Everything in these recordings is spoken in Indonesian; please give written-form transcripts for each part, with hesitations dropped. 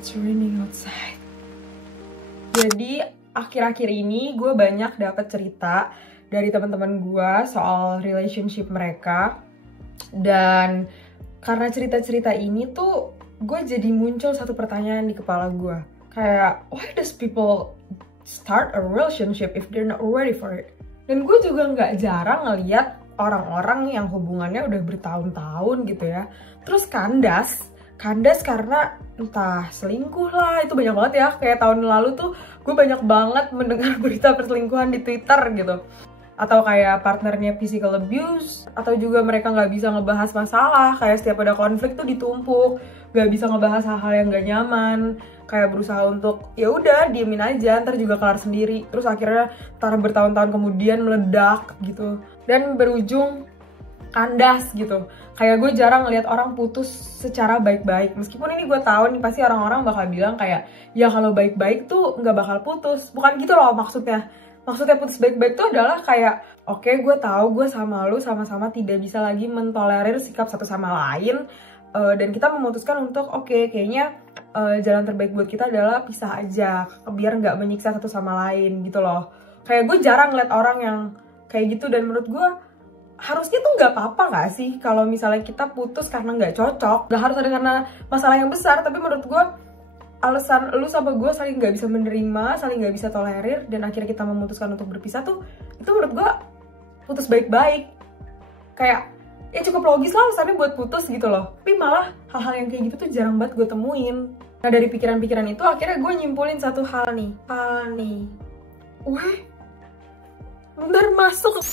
It's raining outside. Jadi akhir-akhir ini gue banyak dapat cerita dari teman-teman gue soal relationship mereka. Dan karena cerita-cerita ini tuh gue jadi muncul satu pertanyaan di kepala gue. Kayak, why does people start a relationship if they're not ready for it? Dan gue juga nggak jarang ngeliat orang-orang yang hubungannya udah bertahun-tahun gitu ya, terus kandas karena entah selingkuh lah. Itu banyak banget ya, kayak tahun lalu tuh gue banyak banget mendengar berita perselingkuhan di Twitter gitu. Atau kayak partnernya physical abuse, atau juga mereka nggak bisa ngebahas masalah, kayak setiap ada konflik tuh ditumpuk, nggak bisa ngebahas hal-hal yang nggak nyaman, kayak berusaha untuk ya udah diemin aja, ntar juga kelar sendiri. Terus akhirnya ntar bertahun-tahun kemudian meledak gitu, dan berujung kandas gitu. Kayak gue jarang ngeliat orang putus secara baik-baik. Meskipun ini gue tahu nih pasti orang-orang bakal bilang kayak, ya kalau baik-baik tuh nggak bakal putus. Bukan gitu loh maksudnya. Maksudnya putus baik-baik tuh adalah kayak, oke, gue tahu gue sama lu sama-sama tidak bisa lagi mentolerir sikap satu sama lain, dan kita memutuskan untuk kayaknya jalan terbaik buat kita adalah pisah aja, biar nggak menyiksa satu sama lain gitu loh. Kayak gue jarang ngeliat orang yang kayak gitu, dan menurut gue harusnya tuh nggak apa-apa nggak sih kalau misalnya kita putus karena nggak cocok. Nggak harus ada karena masalah yang besar, tapi menurut gue alasan lu sama gue saling nggak bisa menerima, saling nggak bisa tolerir, dan akhirnya kita memutuskan untuk berpisah tuh, itu menurut gue putus baik-baik. Kayak ya cukup logis lah alasannya buat putus gitu loh. Tapi malah hal-hal yang kayak gitu tuh jarang banget gue temuin. Nah dari pikiran-pikiran itu akhirnya gue nyimpulin satu hal nih. Weh, bentar masuk.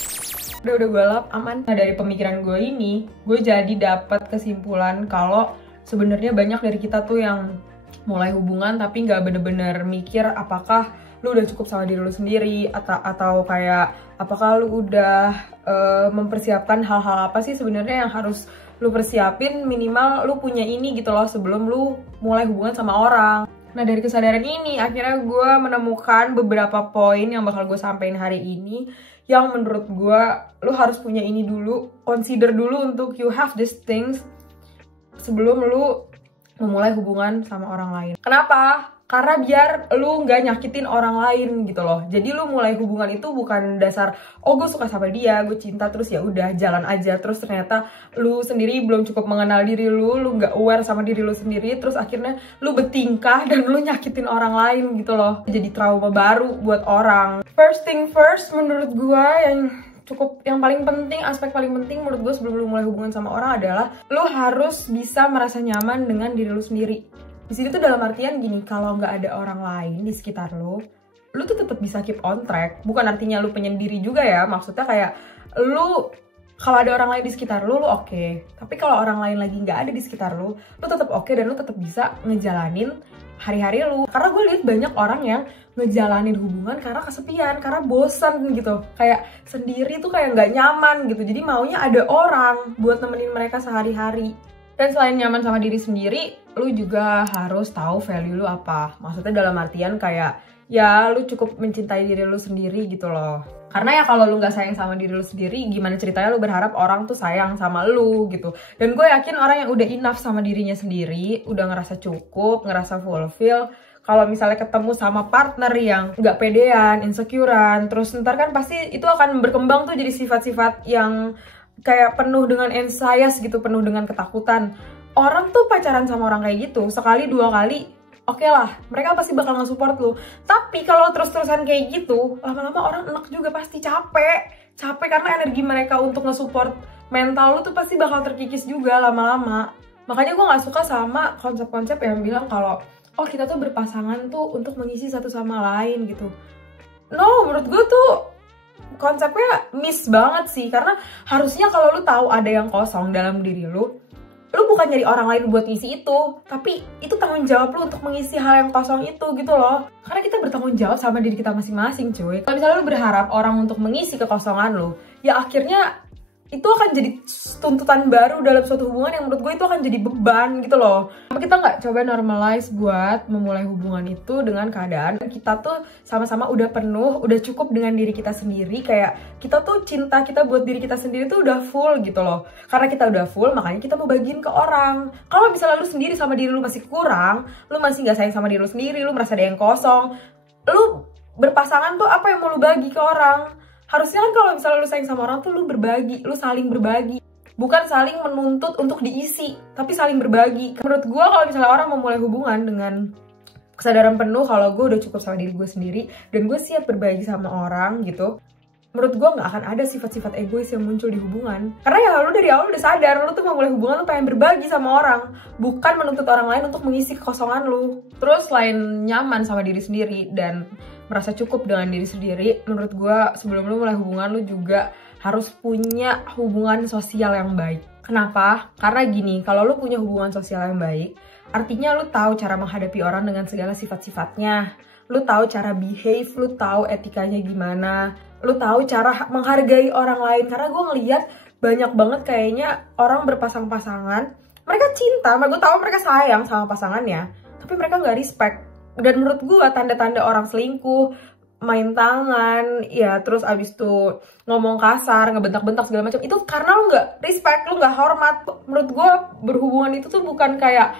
Udah gue lap, aman. Nah dari pemikiran gue ini, gue jadi dapat kesimpulan kalau sebenarnya banyak dari kita tuh yang mulai hubungan tapi nggak bener-bener mikir apakah lu udah cukup sama diri lu sendiri, atau kayak apakah lu udah mempersiapkan hal-hal apa sih sebenarnya yang harus lu persiapin, minimal lu punya ini gitu loh sebelum lu mulai hubungan sama orang. Nah dari kesadaran ini akhirnya gue menemukan beberapa poin yang bakal gue sampein hari ini, yang menurut gue lu harus punya ini dulu, consider dulu untuk you have these things sebelum lu memulai hubungan sama orang lain. Kenapa? Karena biar lu nggak nyakitin orang lain gitu loh. Jadi lu mulai hubungan itu bukan dasar, oh gue suka sama dia, gue cinta, terus ya udah jalan aja. Terus ternyata lu sendiri belum cukup mengenal diri lu nggak aware sama diri lu sendiri, terus akhirnya lu bertingkah dan lu nyakitin orang lain gitu loh. Jadi trauma baru buat orang. First thing first, menurut gue yang paling penting, aspek paling penting menurut gue sebelum lu mulai hubungan sama orang adalah lu harus bisa merasa nyaman dengan diri lu sendiri. Di sini tuh dalam artian gini, kalau nggak ada orang lain di sekitar lu tuh tetap bisa keep on track. Bukan artinya lu penyendiri juga ya, maksudnya kayak lu kalau ada orang lain di sekitar lu oke. Tapi kalau orang lain lagi nggak ada di sekitar lu tetap oke, dan lu tetap bisa ngejalanin hari-hari lu. Karena gue lihat banyak orang yang ngejalanin hubungan karena kesepian, karena bosan gitu, kayak sendiri tuh kayak nggak nyaman gitu. Jadi maunya ada orang buat nemenin mereka sehari-hari. Dan selain nyaman sama diri sendiri, lu juga harus tahu value lu apa. Maksudnya dalam artian kayak ya lu cukup mencintai diri lu sendiri gitu loh. Karena ya kalau lu nggak sayang sama diri lu sendiri, gimana ceritanya lu berharap orang tuh sayang sama lu gitu. Dan gue yakin orang yang udah enough sama dirinya sendiri, udah ngerasa cukup, ngerasa fulfill, kalau misalnya ketemu sama partner yang nggak pedean, insecurean, terus ntar kan pasti itu akan berkembang tuh jadi sifat-sifat yang kayak penuh dengan anxiety gitu, penuh dengan ketakutan. Orang tuh pacaran sama orang kayak gitu sekali dua kali, oke lah, mereka pasti bakal nge-support lu. Tapi kalau terus-terusan kayak gitu, lama-lama orang enak juga, pasti capek karena energi mereka untuk nge-support mental lu tuh pasti bakal terkikis juga lama-lama. Makanya gue nggak suka sama konsep-konsep yang bilang kalau oh kita tuh berpasangan tuh untuk mengisi satu sama lain gitu. No, menurut gue tuh konsepnya miss banget sih. Karena harusnya kalau lu tahu ada yang kosong dalam diri lu bukan nyari orang lain buat ngisi itu, tapi itu tanggung jawab lu untuk mengisi hal yang kosong itu gitu loh. Karena kita bertanggung jawab sama diri kita masing-masing cuy. Kalau misalnya lu berharap orang untuk mengisi kekosongan lu, ya akhirnya itu akan jadi tuntutan baru dalam suatu hubungan yang menurut gue itu akan jadi beban gitu loh. Kita nggak coba normalize buat memulai hubungan itu dengan keadaan kita tuh sama-sama udah penuh, udah cukup dengan diri kita sendiri. Kayak kita tuh cinta kita buat diri kita sendiri tuh udah full gitu loh. Karena kita udah full, makanya kita mau bagiin ke orang. Kalau misalnya lu sendiri sama diri lu masih kurang, lu masih nggak sayang sama diri lu sendiri, lu merasa ada yang kosong, lu berpasangan tuh apa yang mau lu bagi ke orang? Harusnya kan kalau misalnya lu sayang sama orang tuh lu berbagi, lu saling berbagi. Bukan saling menuntut untuk diisi, tapi saling berbagi. Menurut gue kalau misalnya orang memulai hubungan dengan kesadaran penuh kalau gue udah cukup sama diri gue sendiri dan gue siap berbagi sama orang gitu, menurut gue nggak akan ada sifat-sifat egois yang muncul di hubungan. Karena ya lu dari awal udah sadar, lu tuh memulai hubungan lu pengen berbagi sama orang, bukan menuntut orang lain untuk mengisi kekosongan lu. Terus selain nyaman sama diri sendiri dan merasa cukup dengan diri sendiri, menurut gue sebelum lu mulai hubungan lu juga harus punya hubungan sosial yang baik. Kenapa? Karena gini, kalau lu punya hubungan sosial yang baik, artinya lu tahu cara menghadapi orang dengan segala sifat-sifatnya. Lu tahu cara behave, lu tahu etikanya gimana, lu tahu cara menghargai orang lain. Karena gue ngeliat banyak banget kayaknya orang berpasang-pasangan, mereka cinta, gue tahu mereka sayang sama pasangannya, tapi mereka nggak respect. Dan menurut gue tanda-tanda orang selingkuh, main tangan, ya terus abis itu ngomong kasar, ngebentak-bentak segala macam, itu karena lu nggak respect, lu nggak hormat. Menurut gue berhubungan itu tuh bukan kayak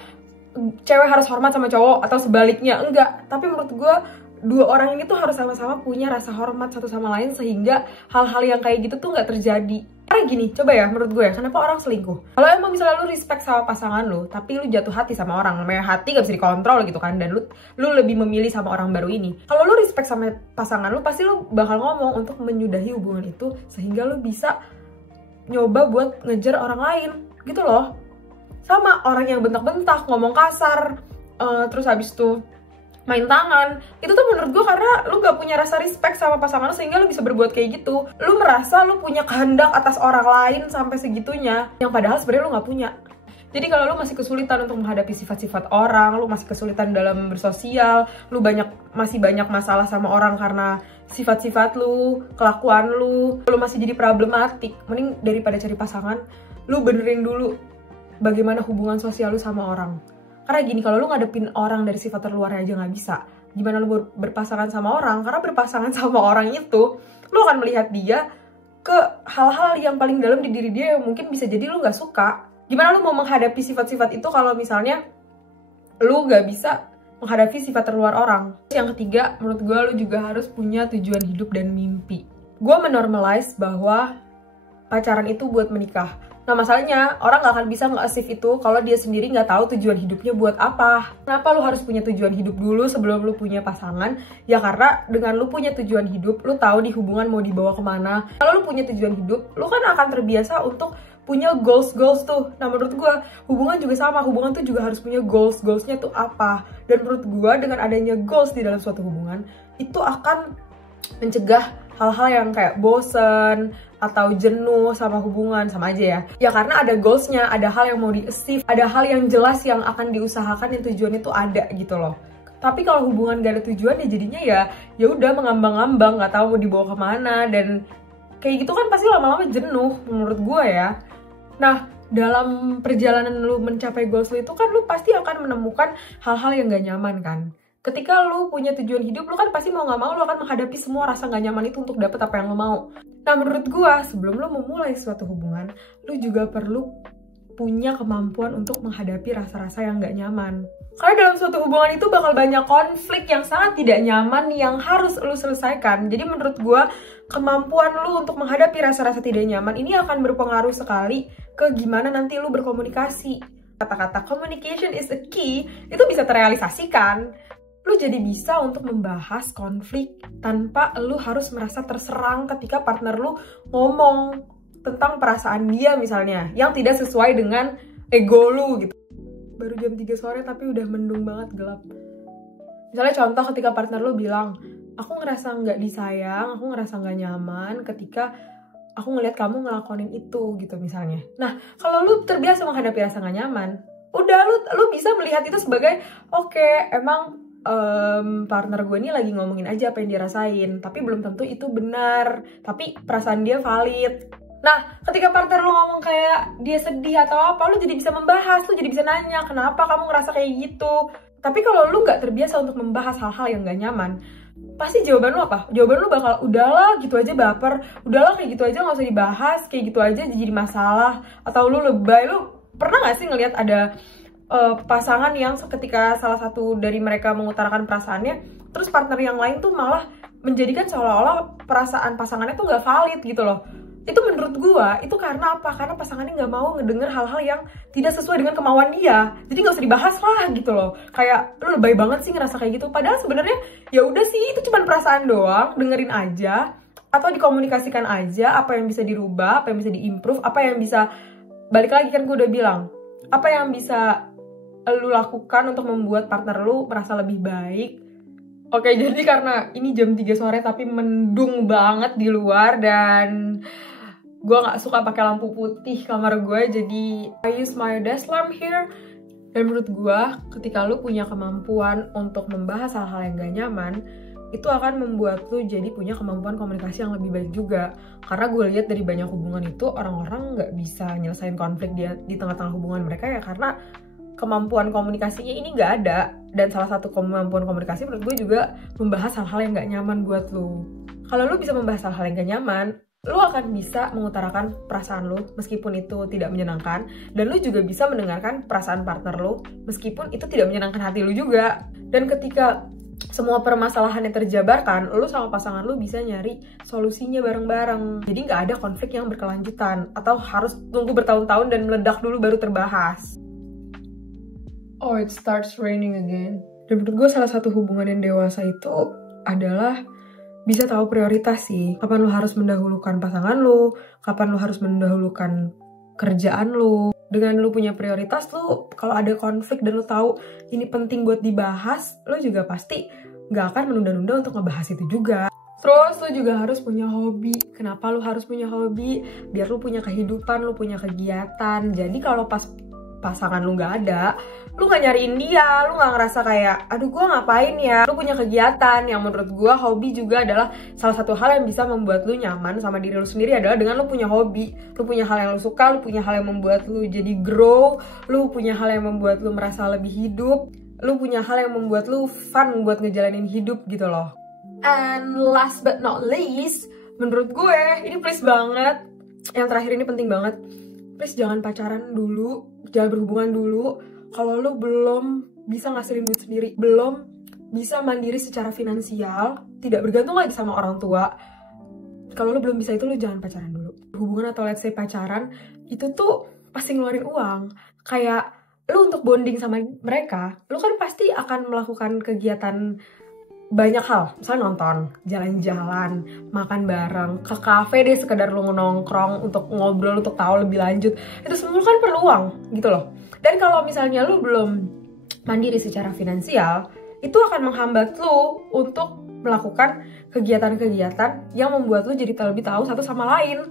cewek harus hormat sama cowok atau sebaliknya, enggak. Tapi menurut gue dua orang ini tuh harus sama-sama punya rasa hormat satu sama lain sehingga hal-hal yang kayak gitu tuh nggak terjadi. Karena gini, coba ya menurut gue ya, kenapa orang selingkuh? Kalau emang misalnya lu respect sama pasangan lu, tapi lu jatuh hati sama orang, namanya hati gak bisa dikontrol gitu kan, dan lu lebih memilih sama orang baru ini. Kalau lu respect sama pasangan lu, pasti lu bakal ngomong untuk menyudahi hubungan itu sehingga lu bisa nyoba buat ngejar orang lain gitu loh. Sama orang yang bentak-bentak, ngomong kasar, terus habis itu main tangan, itu tuh menurut gue karena lu gak punya rasa respect sama pasangan lu sehingga lu bisa berbuat kayak gitu. Lu merasa lu punya kehendak atas orang lain sampai segitunya, yang padahal sebenarnya lu gak punya. Jadi kalau lu masih kesulitan untuk menghadapi sifat-sifat orang, lu masih kesulitan dalam bersosial, lu masih banyak masalah sama orang karena sifat-sifat lu, kelakuan lu masih jadi problematik, mending daripada cari pasangan, lu benerin dulu bagaimana hubungan sosial lu sama orang. Karena gini, kalau lu ngadepin orang dari sifat terluarnya aja nggak bisa, gimana lu berpasangan sama orang? Karena berpasangan sama orang itu, lu akan melihat dia ke hal-hal yang paling dalam di diri dia yang mungkin bisa jadi lu nggak suka. Gimana lu mau menghadapi sifat-sifat itu kalau misalnya lu nggak bisa menghadapi sifat terluar orang? Yang ketiga, menurut gue lu juga harus punya tujuan hidup dan mimpi. Gue menormalize bahwa pacaran itu buat menikah. Nah masalahnya, orang gak akan bisa nge-achieve itu kalau dia sendiri gak tahu tujuan hidupnya buat apa. Kenapa lu harus punya tujuan hidup dulu sebelum lu punya pasangan? Ya karena dengan lu punya tujuan hidup, lu tahu di hubungan mau dibawa kemana. Kalau lu punya tujuan hidup, lu kan akan terbiasa untuk punya goals tuh. Nah menurut gue, hubungan juga sama. Hubungan tuh juga harus punya goalsnya tuh apa. Dan menurut gue, dengan adanya goals di dalam suatu hubungan, itu akan mencegah hal-hal yang kayak bosen atau jenuh sama hubungan. Sama aja ya. Ya karena ada goalsnya, ada hal yang mau di-achieve, ada hal yang jelas yang akan diusahakan, yang tujuannya tuh ada gitu loh. Tapi kalau hubungan gak ada tujuan, ya jadinya ya udah mengambang-ambang, gak tahu mau dibawa kemana, dan kayak gitu kan pasti lama-lama jenuh menurut gue ya. Nah, dalam perjalanan lu mencapai goals lu itu kan lu pasti akan menemukan hal-hal yang gak nyaman kan. Ketika lu punya tujuan hidup, lu kan pasti mau gak mau lu akan menghadapi semua rasa gak nyaman itu untuk dapet apa yang lu mau. Nah menurut gue, sebelum lu memulai suatu hubungan, lu juga perlu punya kemampuan untuk menghadapi rasa-rasa yang gak nyaman. Karena dalam suatu hubungan itu bakal banyak konflik yang sangat tidak nyaman yang harus lu selesaikan. Jadi menurut gue, kemampuan lu untuk menghadapi rasa-rasa tidak nyaman ini akan berpengaruh sekali ke gimana nanti lu berkomunikasi. Kata-kata communication is a key itu bisa terrealisasikan. Lu jadi bisa untuk membahas konflik tanpa lu harus merasa terserang ketika partner lu ngomong tentang perasaan dia misalnya yang tidak sesuai dengan ego lu gitu. Baru jam 3 sore tapi udah mendung banget, gelap. Misalnya contoh ketika partner lu bilang, aku ngerasa nggak disayang, aku ngerasa nggak nyaman ketika aku ngelihat kamu ngelakonin itu gitu misalnya. Nah kalau lu terbiasa menghadapi rasa nggak nyaman, udah lu bisa melihat itu sebagai oke, emang partner gue ini lagi ngomongin aja apa yang dia rasain, tapi belum tentu itu benar, tapi perasaan dia valid. Nah, ketika partner lu ngomong kayak dia sedih atau apa, lu jadi bisa membahas, lu jadi bisa nanya, kenapa kamu ngerasa kayak gitu. Tapi kalau lu nggak terbiasa untuk membahas hal-hal yang nggak nyaman, pasti jawaban lu apa? Jawaban lu bakal, udahlah gitu aja baper, udahlah kayak gitu aja nggak usah dibahas, kayak gitu aja jadi masalah, atau lu lebay. Lu pernah nggak sih ngelihat ada pasangan yang ketika salah satu dari mereka mengutarakan perasaannya, terus partner yang lain tuh malah menjadikan seolah-olah perasaan pasangannya tuh nggak valid gitu loh. Itu menurut gua, itu karena apa? Karena pasangannya nggak mau ngedenger hal-hal yang tidak sesuai dengan kemauan dia. Jadi nggak usah dibahas lah gitu loh. Kayak, lu lebay banget sih ngerasa kayak gitu. Padahal sebenarnya ya udah sih, itu cuma perasaan doang, dengerin aja. Atau dikomunikasikan aja apa yang bisa dirubah, apa yang bisa diimprove, apa yang bisa, balik lagi kan gua udah bilang, apa yang bisa lu lakukan untuk membuat partner lu merasa lebih baik. Oke, jadi karena ini jam 3 sore tapi mendung banget di luar dan gue gak suka pakai lampu putih kamar gue, jadi I use my desk lamp here. Dan menurut gue, ketika lu punya kemampuan untuk membahas hal-hal yang gak nyaman, itu akan membuat lu jadi punya kemampuan komunikasi yang lebih baik juga. Karena gue lihat dari banyak hubungan itu, orang-orang gak bisa nyelesain konflik di tengah-tengah hubungan mereka ya karena kemampuan komunikasinya ini gak ada. Dan salah satu kemampuan komunikasi menurut gue juga membahas hal-hal yang gak nyaman buat lu. Kalau lu bisa membahas hal-hal yang gak nyaman, lu akan bisa mengutarakan perasaan lu meskipun itu tidak menyenangkan, dan lu juga bisa mendengarkan perasaan partner lu meskipun itu tidak menyenangkan hati lu juga. Dan ketika semua permasalahannya terjabarkan, lu sama pasangan lu bisa nyari solusinya bareng-bareng. Jadi nggak ada konflik yang berkelanjutan atau harus tunggu bertahun-tahun dan meledak dulu baru terbahas. Oh, it starts raining again. Dan menurut gue salah satu hubungan yang dewasa itu adalah bisa tahu prioritas sih. Kapan lu harus mendahulukan pasangan lu, kapan lu harus mendahulukan kerjaan lu. Dengan lu punya prioritas, lu kalau ada konflik dan lu tahu ini penting buat dibahas, lu juga pasti gak akan menunda-nunda untuk ngebahas itu juga. Terus lu juga harus punya hobi. Kenapa lu harus punya hobi? Biar lu punya kehidupan, lu punya kegiatan. Jadi kalau pas pasangan lu gak ada, lu gak nyariin dia, lu gak ngerasa kayak aduh gue ngapain ya. Lu punya kegiatan. Yang menurut gue hobi juga adalah salah satu hal yang bisa membuat lu nyaman sama diri lu sendiri adalah dengan lu punya hobi. Lu punya hal yang lu suka, lu punya hal yang membuat lu jadi grow, lu punya hal yang membuat lu merasa lebih hidup, lu punya hal yang membuat lu fun buat ngejalanin hidup gitu loh. And last but not least, menurut gue ini please banget, yang terakhir ini penting banget, please jangan pacaran dulu, jangan berhubungan dulu kalau lu belum bisa ngasilin duit sendiri, belum bisa mandiri secara finansial, tidak bergantung lagi sama orang tua. Kalau lu belum bisa itu, lu jangan pacaran dulu. Hubungan atau let's say pacaran, itu tuh pasti ngeluarin uang. Kayak lu untuk bonding sama mereka, lu kan pasti akan melakukan kegiatan banyak hal, misalnya nonton, jalan-jalan, makan bareng, ke kafe deh sekedar lu nongkrong untuk ngobrol, untuk tahu lebih lanjut. Itu semua kan perlu uang gitu loh. Dan kalau misalnya lu belum mandiri secara finansial, itu akan menghambat lu untuk melakukan kegiatan-kegiatan yang membuat lu jadi lebih tahu satu sama lain.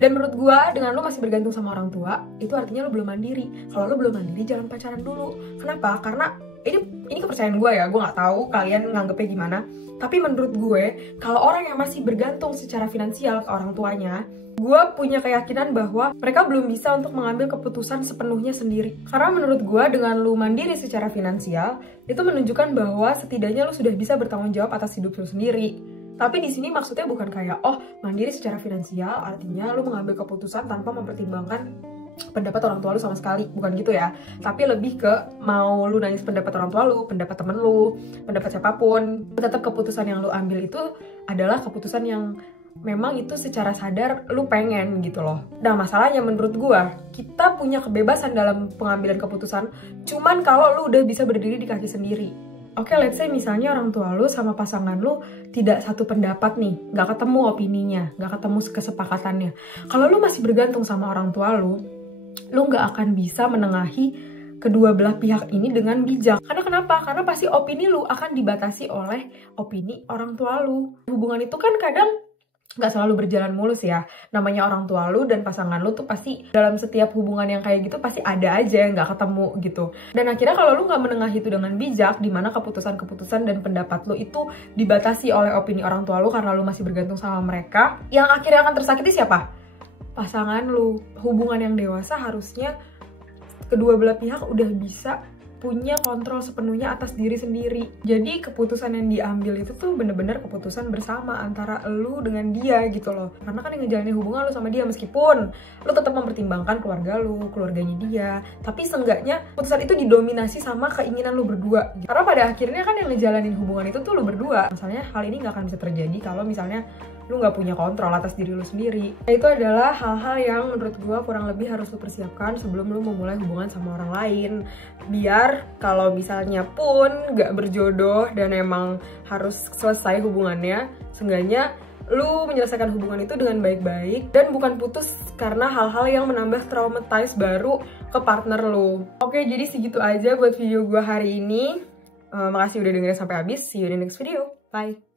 Dan menurut gua, dengan lu masih bergantung sama orang tua, itu artinya lu belum mandiri. Kalau lu belum mandiri, jangan pacaran dulu. Kenapa? Karena ini kepercayaan gue ya, gue nggak tahu kalian nganggepnya gimana. Tapi menurut gue, kalau orang yang masih bergantung secara finansial ke orang tuanya, gue punya keyakinan bahwa mereka belum bisa untuk mengambil keputusan sepenuhnya sendiri. Karena menurut gue, dengan lu mandiri secara finansial, itu menunjukkan bahwa setidaknya lu sudah bisa bertanggung jawab atas hidup lu sendiri. Tapi di sini maksudnya bukan kayak, oh mandiri secara finansial artinya lu mengambil keputusan tanpa mempertimbangkan pendapat orang tua lu sama sekali, bukan gitu ya. Tapi lebih ke mau lu nanya pendapat orang tua lu, pendapat temen lu, pendapat siapapun, tetap keputusan yang lu ambil itu adalah keputusan yang memang itu secara sadar lu pengen gitu loh. Nah masalahnya menurut gua, kita punya kebebasan dalam pengambilan keputusan cuman kalau lu udah bisa berdiri di kaki sendiri. Oke, let's say misalnya orang tua lu sama pasangan lu tidak satu pendapat nih, gak ketemu opininya, gak ketemu kesepakatannya. Kalau lu masih bergantung sama orang tua lu gak akan bisa menengahi kedua belah pihak ini dengan bijak. Karena kenapa? Karena pasti opini lu akan dibatasi oleh opini orang tua lu. Hubungan itu kan kadang gak selalu berjalan mulus ya. Namanya orang tua lu dan pasangan lu tuh pasti dalam setiap hubungan yang kayak gitu pasti ada aja yang gak ketemu gitu. Dan akhirnya kalau lu gak menengahi itu dengan bijak, dimana keputusan-keputusan dan pendapat lu itu dibatasi oleh opini orang tua lu karena lu masih bergantung sama mereka, yang akhirnya akan tersakiti siapa? pasangan lu. Hubungan yang dewasa harusnya kedua belah pihak udah bisa punya kontrol sepenuhnya atas diri sendiri. Jadi keputusan yang diambil itu tuh bener-bener keputusan bersama antara lu dengan dia gitu loh. Karena kan yang ngejalanin hubungan lu sama dia, meskipun lu tetap mempertimbangkan keluarga lu, keluarganya dia, tapi seenggaknya keputusan itu didominasi sama keinginan lu berdua gitu. Karena pada akhirnya kan yang ngejalanin hubungan itu tuh lu berdua. Misalnya hal ini nggak akan bisa terjadi kalau misalnya lu nggak punya kontrol atas diri lu sendiri. Nah, itu adalah hal-hal yang menurut gue kurang lebih harus lu persiapkan sebelum lu memulai hubungan sama orang lain. Biar kalau misalnya pun nggak berjodoh dan emang harus selesai hubungannya, seenggaknya lu menyelesaikan hubungan itu dengan baik-baik dan bukan putus karena hal-hal yang menambah traumatize baru ke partner lu. Oke, jadi segitu aja buat video gue hari ini. Makasih udah dengerin sampai habis. See you in the next video. Bye!